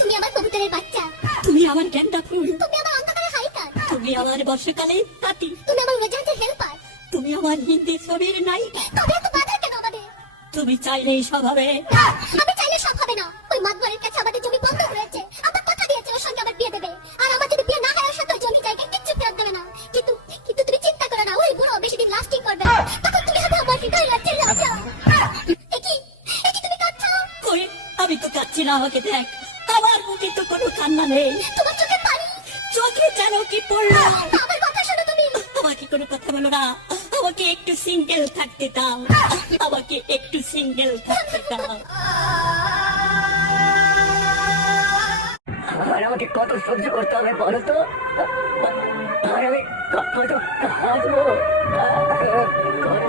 তুমি আমার কবুতরের বাচ্চা, তুমি আমার গেন্দা ফুল, তুমি আমার অন্ধকারের হাইকার, তুমি আমার বর্ষাকালে তাঁতি, তুমি আমার উড়োজাহাজের হেল্পার। তুমি আমার হিন্দি ছবির নায়িকা। তবে এত বাধা কেন আমাদের? তুমি চাইলেই সব হবে। না, আমি চাইলে সব হবে না। ওই মাতবরের কাছে আমাদের জমি বন্ধক রয়েছে। আমার কথা দিয়েছে ওর সঙ্গে আমার বিয়ে দেবে, আর আমার যদি বিয়ে না হয় ওর সাথে ওই জমি জায়গা কিচ্ছু ফেরত দেবে না। কিন্তু কিন্তু তুমি চিন্তা করো না, ওই বুড়ো বেশি দিন লাস্টিং করবে না। তখন তুমি হবে আমার হৃদয় লাগছে লজ্জা। একই তুমি কাঁদছো? কই, আমি তো কাচ্ছি না, আমাকে দেখ। আমার মুখে তো কোনো কান্না নেই, তোমার চোখে পানি, চোখে যেন কি পড়লো। আমার কথা শোনো তুমি। আমাকে কোনো কথা বলো না, আমাকে একটু সিঙ্গেল থাকতে দাও, আমাকে একটু সিঙ্গেল থাকতে দাও। আর আমাকে কত সহ্য করতে হবে বলো তো? আর আমি কত কাঁদবো, কত